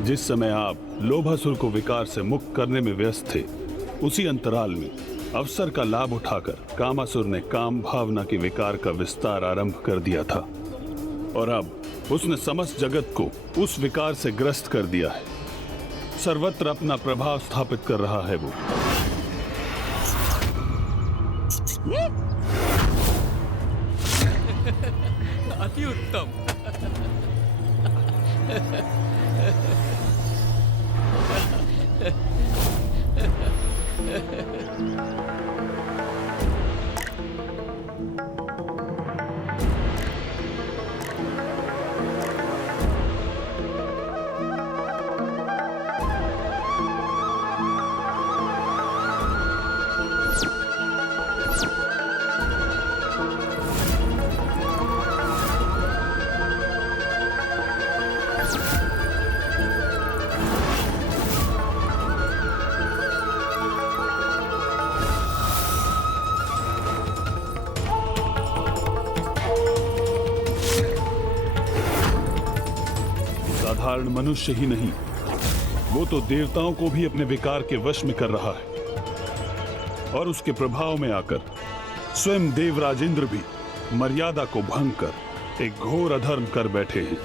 जिस समय आप लोभासुर को विकार से मुक्त करने में व्यस्त थे, उसी अंतराल में अवसर का लाभ उठाकर कामासुर ने काम भावना के विकार का विस्तार आरंभ कर दिया था और अब उसने समस्त जगत को उस विकार से ग्रस्त कर दिया है। सर्वत्र अपना प्रभाव स्थापित कर रहा है वो। अति उत्तम। साधारण मनुष्य ही नहीं, वो तो देवताओं को भी अपने विकार के वश में कर रहा है और उसके प्रभाव में आकर स्वयं देवराज इंद्र भी मर्यादा को भंग कर एक घोर अधर्म कर बैठे हैं।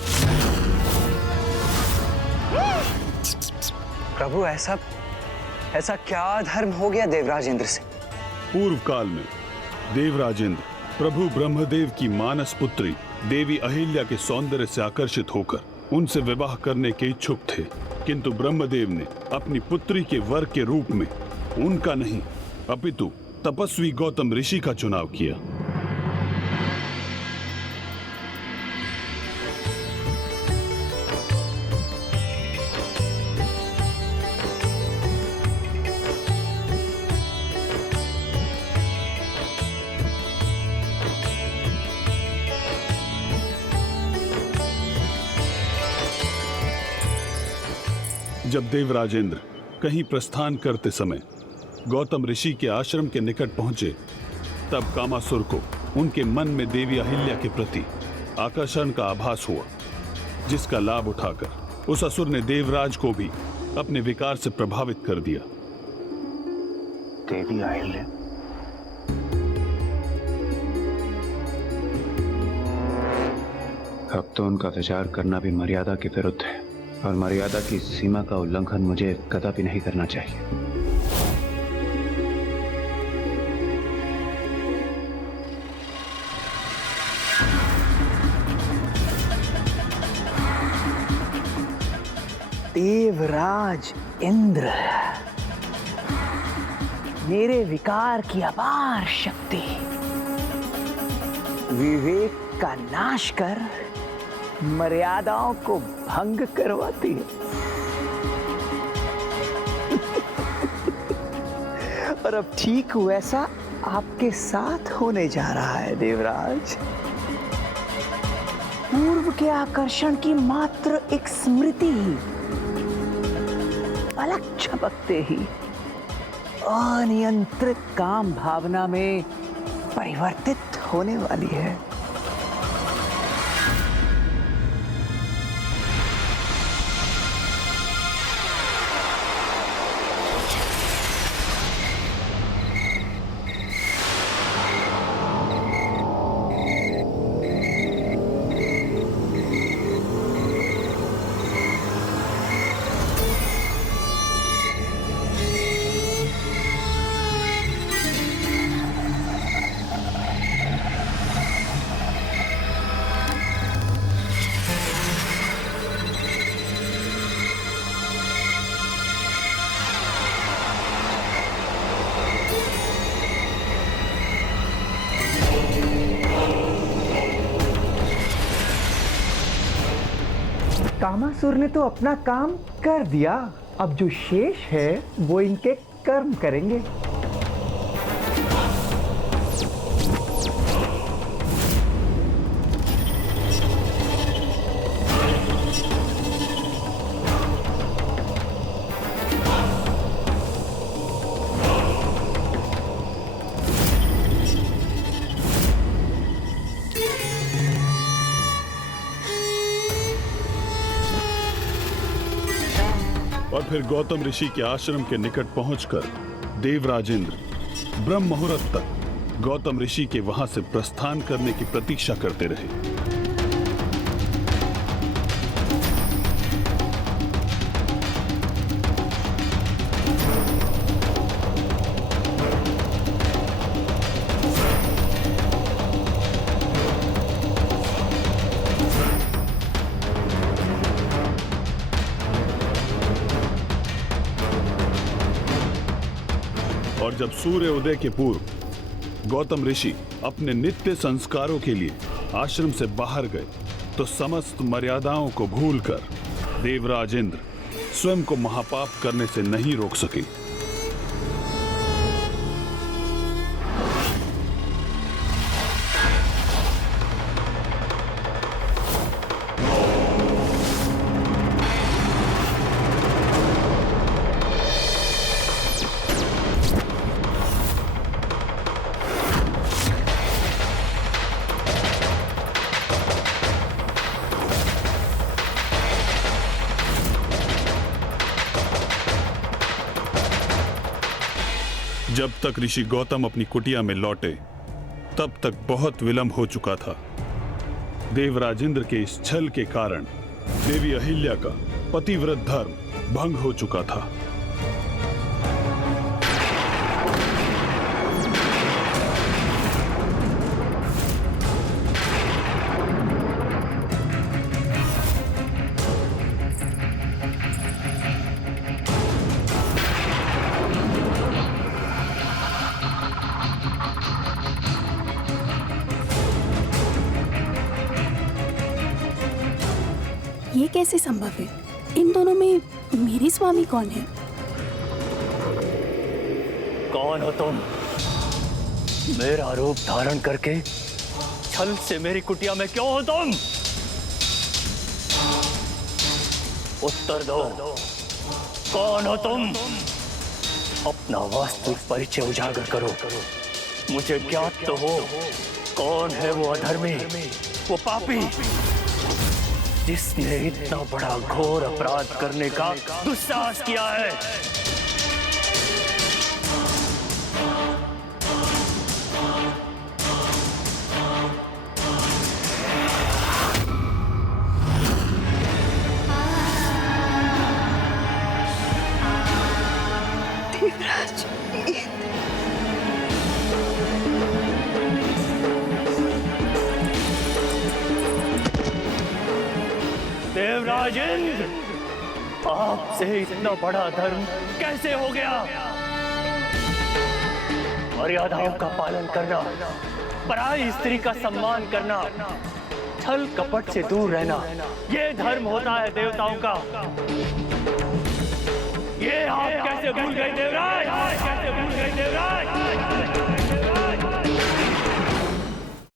प्रभु, ऐसा क्या धर्म हो गया देवराज इंद्र से? पूर्व काल में देवराज इंद्र प्रभु ब्रह्मदेव की मानस पुत्री देवी अहिल्या के सौंदर्य से आकर्षित होकर उनसे विवाह करने के इच्छुक थे, किंतु ब्रह्मदेव ने अपनी पुत्री के वर के रूप में उनका नहीं अपितु तपस्वी गौतम ऋषि का चुनाव किया। जब देवराज इंद्र कहीं प्रस्थान करते समय गौतम ऋषि के आश्रम के निकट पहुंचे, तब कामासुर को उनके मन में देवी अहिल्या के प्रति आकर्षण का आभास हुआ, जिसका लाभ उठाकर उस असुर ने देवराज को भी अपने विकार से प्रभावित कर दिया। देवी अहिल्या? अब तो उनका विचार करना भी मर्यादा के विरुद्ध है और मर्यादा की सीमा का उल्लंघन मुझे कदापि नहीं करना चाहिए। देवराज इंद्र, मेरे विकार की अपार शक्ति विवेक का नाश कर मर्यादाओं को भंग करवाती है। और अब ठीक वैसा आपके साथ होने जा रहा है देवराज। पूर्व के आकर्षण की मात्र एक स्मृति ही पलक झपकते ही अनियंत्रित काम भावना में परिवर्तित होने वाली है। कामासुर ने तो अपना काम कर दिया, अब जो शेष है वो इनके कर्म करेंगे। और फिर गौतम ऋषि के आश्रम के निकट पहुंचकर देवराजेंद्र ब्रह्म मुहूर्त तक गौतम ऋषि के वहां से प्रस्थान करने की प्रतीक्षा करते रहे। और जब सूर्य उदय के पूर्व गौतम ऋषि अपने नित्य संस्कारों के लिए आश्रम से बाहर गए तो समस्त मर्यादाओं को भूलकर देवराज इंद्र स्वयं को महापाप करने से नहीं रोक सके। जब तक ऋषि गौतम अपनी कुटिया में लौटे तब तक बहुत विलंब हो चुका था। देवराज इंद्र के इस छल के कारण देवी अहिल्या का पतिव्रत धर्म भंग हो चुका था। ये कैसे संभव है? इन दोनों में मेरी स्वामी कौन है? कौन हो तुम? मेरा रूप धारण करके छल से मेरी कुटिया में क्यों हो तुम? उत्तर दो, कौन हो तुम? अपना वास्तविक परिचय उजागर करो। मुझे ज्ञात तो हो कौन है वो अधर्मी, वो पापी जिसने इतना बड़ा घोर अपराध करने का दुस्साहस किया है। देवराज देवराज इंद्र, आपसे इतना बड़ा धर्म कैसे हो गया? मर्यादाओं का पालन करना, पराई स्त्री का सम्मान करना, छल कपट से दूर रहना, ये धर्म होता है देवताओं का। ये आप कैसे भूल गए देवराज? कैसे भूल गए देवराज?